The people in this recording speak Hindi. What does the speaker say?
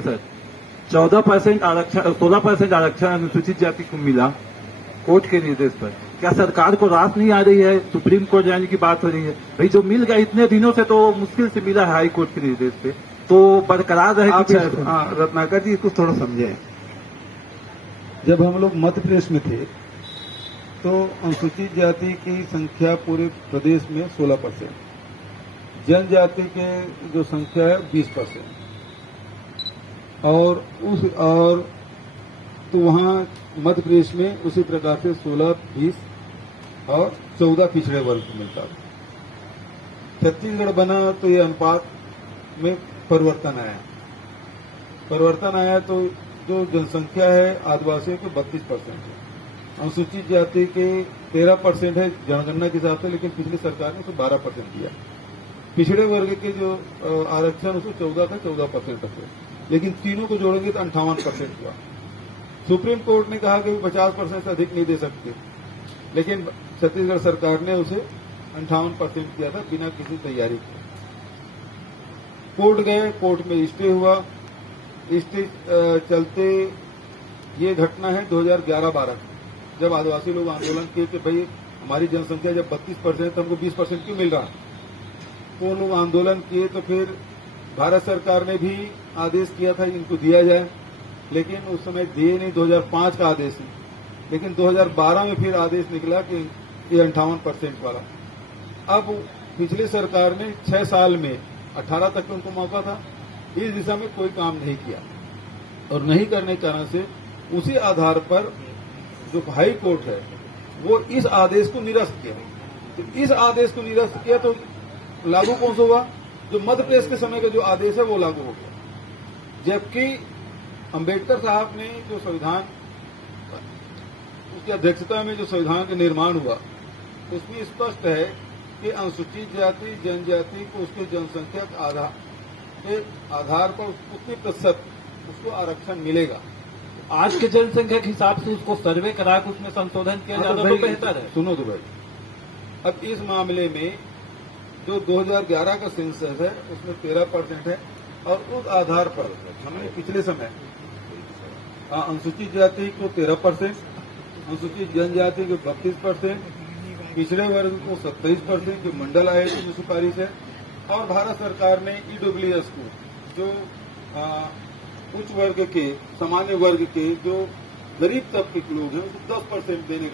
सर 14% आरक्षण 16% आरक्षण अनुसूचित जाति को मिला कोर्ट के निर्देश पर। क्या सरकार को रास नहीं आ रही है? सुप्रीम कोर्ट जाने की बात हो रही है। भाई जो मिल गया इतने दिनों से तो मुश्किल से मिला है हाई कोर्ट के निर्देश पे, तो बरकरार रहे कुछ है। हाँ रत्नाकर जी इसको थोड़ा समझे। जब हम लोग मध्य प्रदेश में थे तो अनुसूचित जाति की संख्या पूरे प्रदेश में 16%, जनजाति के जो संख्या है 20%, और तो वहाँ मध्य प्रदेश में उसी प्रकार से 16, 20 और 14 पिछड़े वर्ग को मिलता था। छत्तीसगढ़ बना तो ये अनुपात में परिवर्तन आया तो जो जनसंख्या है आदिवासियों की 32% है, अनुसूचित जाति के 13% है जनगणना के हिसाब से, लेकिन पिछली सरकार ने उसे 12% दिया। पिछड़े वर्ग के जो आरक्षण उसको 14 था, 14% तक है, लेकिन तीनों को जोड़ेंगे तो 58% हुआ। सुप्रीम कोर्ट ने कहा कि 50% से अधिक नहीं दे सकते, लेकिन छत्तीसगढ़ सरकार ने उसे 58% दिया था बिना किसी तैयारी के। कोर्ट गए, कोर्ट में स्टे हुआ, स्टे चलते ये घटना है 2011-12 की, जब आदिवासी लोग आंदोलन किए कि भाई हमारी जनसंख्या जब 32% तो हमको 20% क्यों मिल रहा। वो लोग आंदोलन किए तो फिर भारत सरकार ने भी आदेश किया था इनको दिया जाए, लेकिन उस समय दिए नहीं। 2005 का आदेश है, लेकिन 2012 में फिर आदेश निकला कि ये 58% वाला। अब पिछली सरकार ने 6 साल में 18 तक उनको मौका था, इस दिशा में कोई काम नहीं किया, और नहीं करने के कारण से उसी आधार पर जो हाई कोर्ट है वो इस आदेश को निरस्त किया। तो इस आदेश को निरस्त किया तो लागू कौन सा हुआ? जो मध्य प्रदेश के समय का जो आदेश है वो लागू हो गया। जबकि अंबेडकर साहब ने जो संविधान, उसकी अध्यक्षता में जो संविधान का निर्माण हुआ, उसमें स्पष्ट है कि अनुसूचित जाति जनजाति को उसके जनसंख्या के आधार पर उतने प्रतिशत उसको आरक्षण मिलेगा। आज के जनसंख्या के हिसाब से उसको सर्वे करा के उसमें संशोधन किया जाता तो बेहतर है। सुनो तो भाई, अब इस मामले में जो 2011 का सेंसस है उसमें 13% है, और उस आधार पर हमने पिछले समय अनुसूचित जाति को 13%, अनुसूचित जनजाति को 32%, पिछड़े वर्ग को 27% जो मंडल आईआईटी में सिफारिश है, और भारत सरकार ने ईडब्ल्यूएस को जो उच्च वर्ग के, सामान्य वर्ग के जो गरीब तबके के लोग हैं उसको 10% देने का